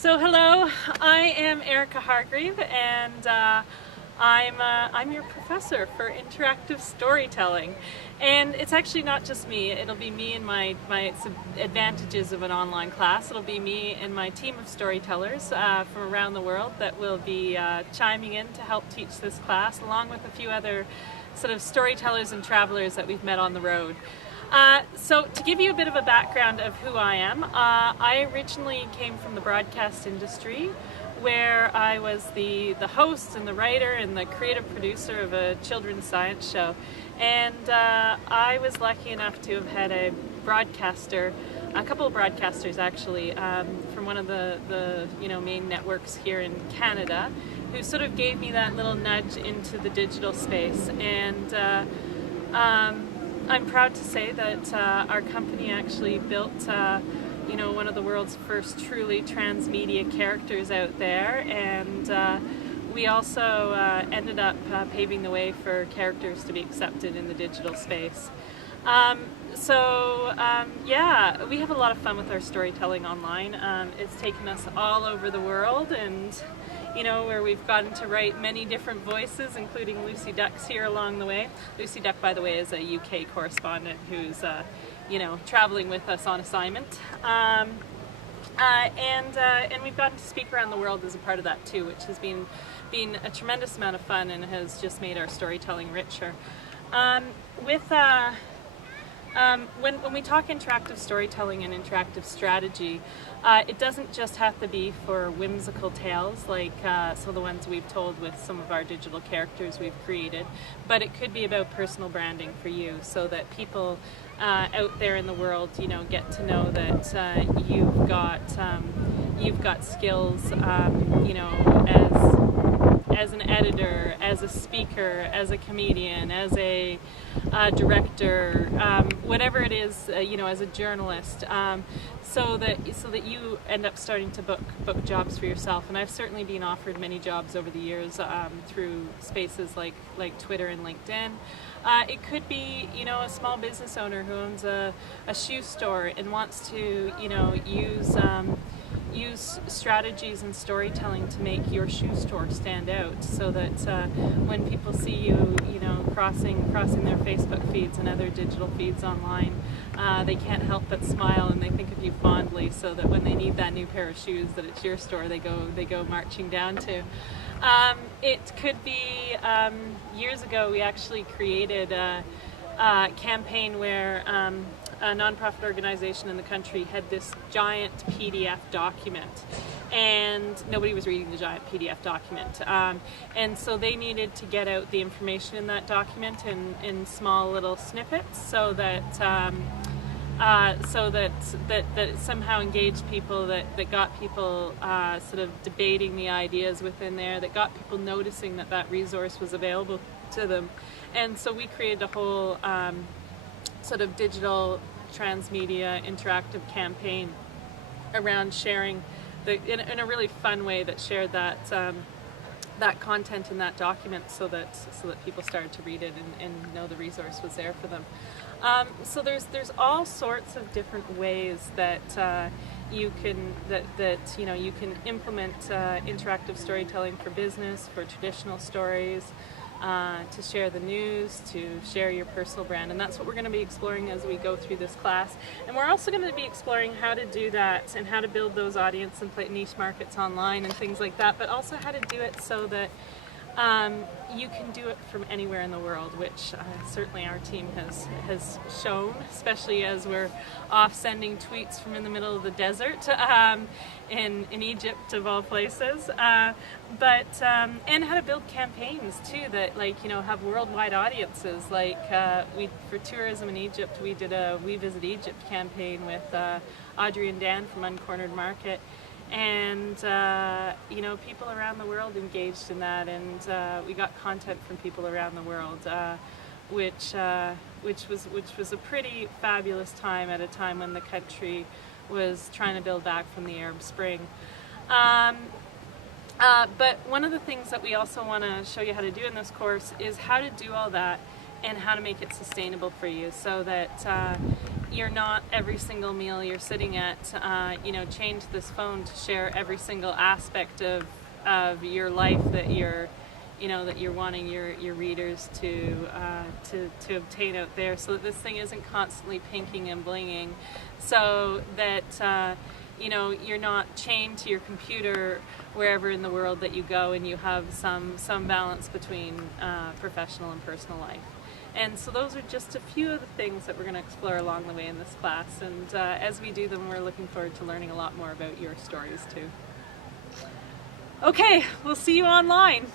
So hello, I am Erica Hargreave, and I'm your professor for interactive storytelling. And it's actually not just me. It'll be me and my advantages of an online class. It'll be me and my team of storytellers from around the world that will be chiming in to help teach this class, along with a few other sort of storytellers and travelers that we've met on the road. So to give you a bit of a background of who I am, I originally came from the broadcast industry, where I was the host and the writer and the creative producer of a children's science show. And I was lucky enough to have had a couple of broadcasters actually, from one of the main networks here in Canada, who sort of gave me that little nudge into the digital space. And I'm proud to say that our company actually built one of the world's first truly transmedia characters out there, and we also ended up paving the way for characters to be accepted in the digital space. Yeah, we have a lot of fun with our storytelling online. It's taken us all over the world, and where we've gotten to write many different voices, including Lucy Duck's here along the way. Lucy Duck, by the way, is a UK correspondent who's traveling with us on assignment. And we've gotten to speak around the world as a part of that too, which has been a tremendous amount of fun and has just made our storytelling richer. When we talk interactive storytelling and interactive strategy, it doesn't just have to be for whimsical tales like some of the ones we've told with some of our digital characters we've created, but it could be about personal branding for you, so that people out there in the world, get to know that you've got skills, as an editor, as a speaker, as a comedian, as a director, whatever it is, as a journalist, so that you end up starting to book jobs for yourself. And I've certainly been offered many jobs over the years through spaces like Twitter and LinkedIn. It could be, a small business owner who owns a shoe store and wants to, use strategies and storytelling to make your shoe store stand out, so that when people see you, crossing their Facebook feeds and other digital feeds online, they can't help but smile and they think of you fondly, so that when they need that new pair of shoes, that it's your store they go marching down to. It could be, years ago we actually created a campaign where a nonprofit organization in the country had this giant PDF document, and nobody was reading the giant PDF document, and so they needed to get out the information in that document in small little snippets, so that it somehow engaged people, that got people sort of debating the ideas within there, that got people noticing that resource was available to them. And so we created a whole sort of digital transmedia interactive campaign around sharing in a really fun way, that shared that content in that document, so that people started to read it and know the resource was there for them. So there's all sorts of different ways that you can implement interactive storytelling for business, for traditional stories, to share the news, to share your personal brand. And that's what we're going to be exploring as we go through this class. And we're also going to be exploring how to do that, and how to build those audience and play niche markets online and things like that, but also how to do it so that you can do it from anywhere in the world, which certainly our team has shown, especially as we're off sending tweets from in the middle of the desert in Egypt, of all places. And how to build campaigns too that have worldwide audiences. For tourism in Egypt, we did a We Visit Egypt campaign with Audrey and Dan from Uncornered Market. And people around the world engaged in that, and we got content from people around the world, which was a pretty fabulous time, at a time when the country was trying to build back from the Arab Spring. But one of the things that we also want to show you how to do in this course is how to do all that and how to make it sustainable for you, so that you're not every single meal you're sitting at. Change this phone to share every single aspect of your life that you're wanting your readers to obtain out there, so that this thing isn't constantly pinking and blinging, so that you're not chained to your computer wherever in the world that you go, and you have some balance between professional and personal life. And so those are just a few of the things that we're going to explore along the way in this class, and as we do them, we're looking forward to learning a lot more about your stories too. Okay, we'll see you online.